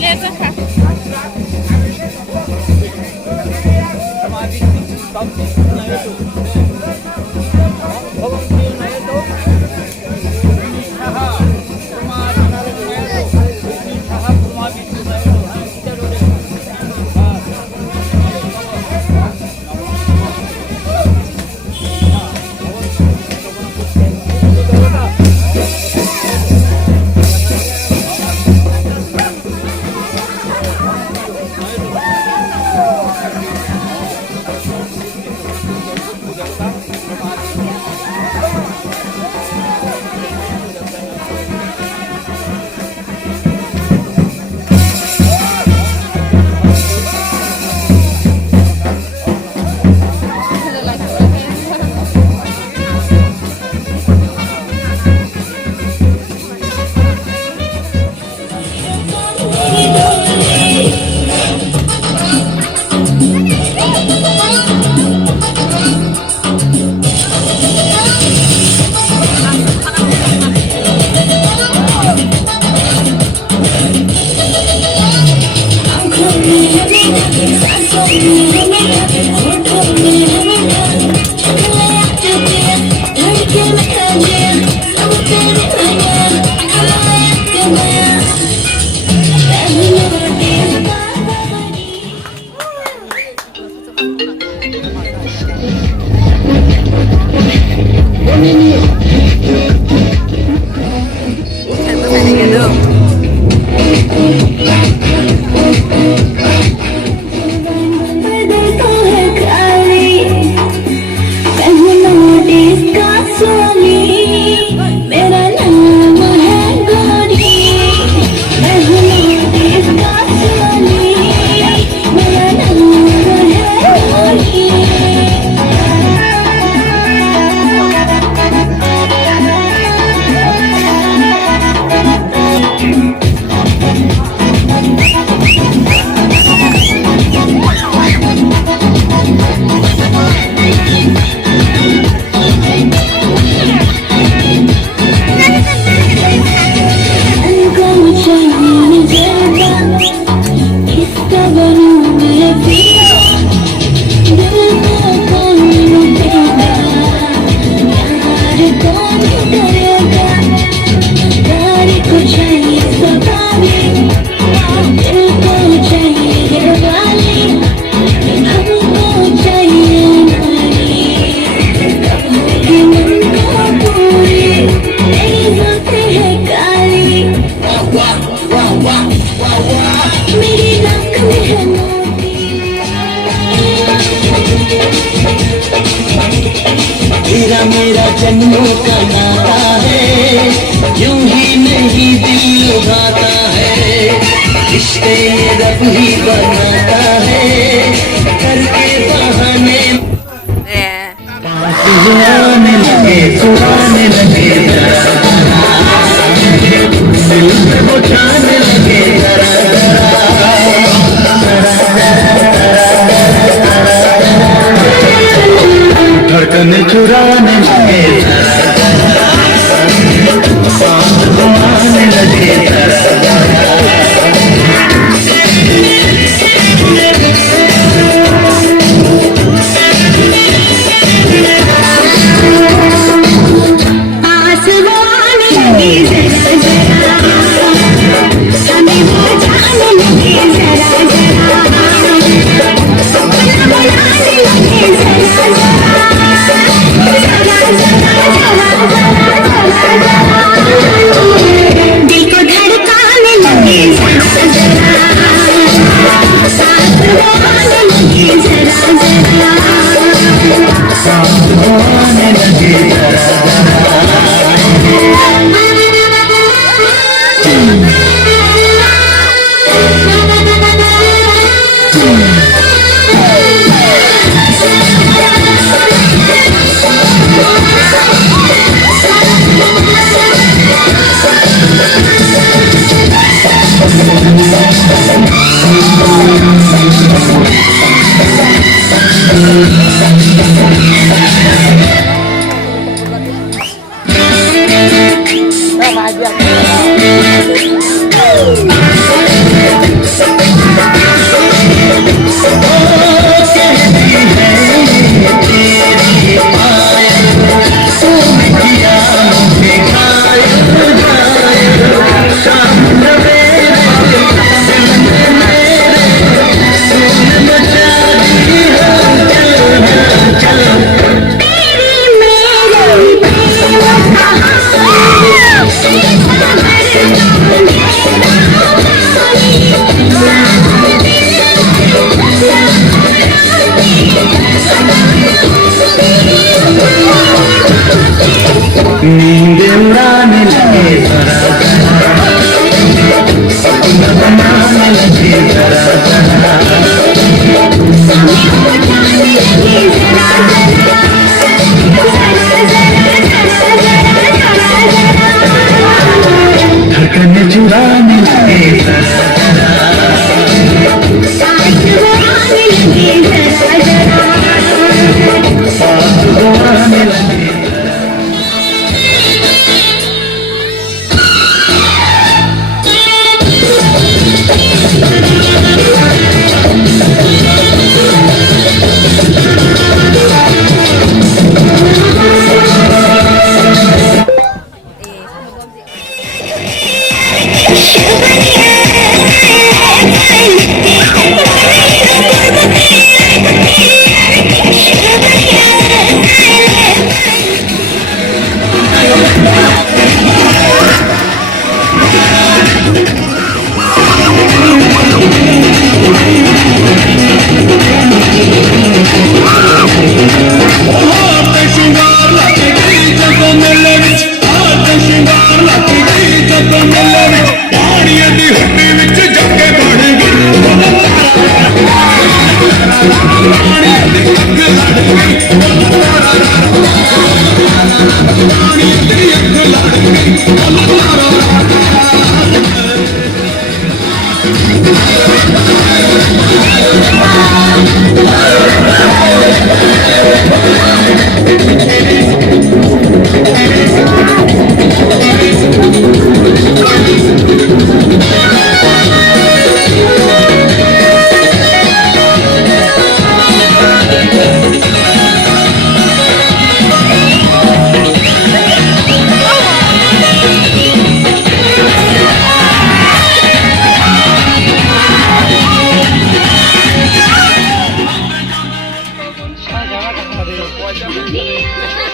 เล่นด้วยค่ะ तेरा मेरा जन्मों का नाता है, यूं ही नहीं दिल लुभाता है, रिश्ते रब ही बनाता है, करके बहाने पास आने लगे सुनाने लगे दिल में उठाने लगे धड़कन चुराने लगे सांस आने लगे पास वो आने लगे जरा जरा हमें वो जाने लगे जरा जरा बुलाने लगे जरा दिल को धड़काने लगे जरा जरा साथ वो आने लगे जरा जरा सांस आने लगे Nah, aja. कहती है तेरी पायल तूने किया मुझे घायल घायल शाम सवेरे दिल मेरे तूने मचा दी हलचल हलचल तेरी मेरी प्रेम कहानी सीता नींद उड़ाने लगे जरा जरा सपना बनाने लगे जरा जरा धड़कन चुराने लगे जरा जरा पास वो आने लगे Yeah.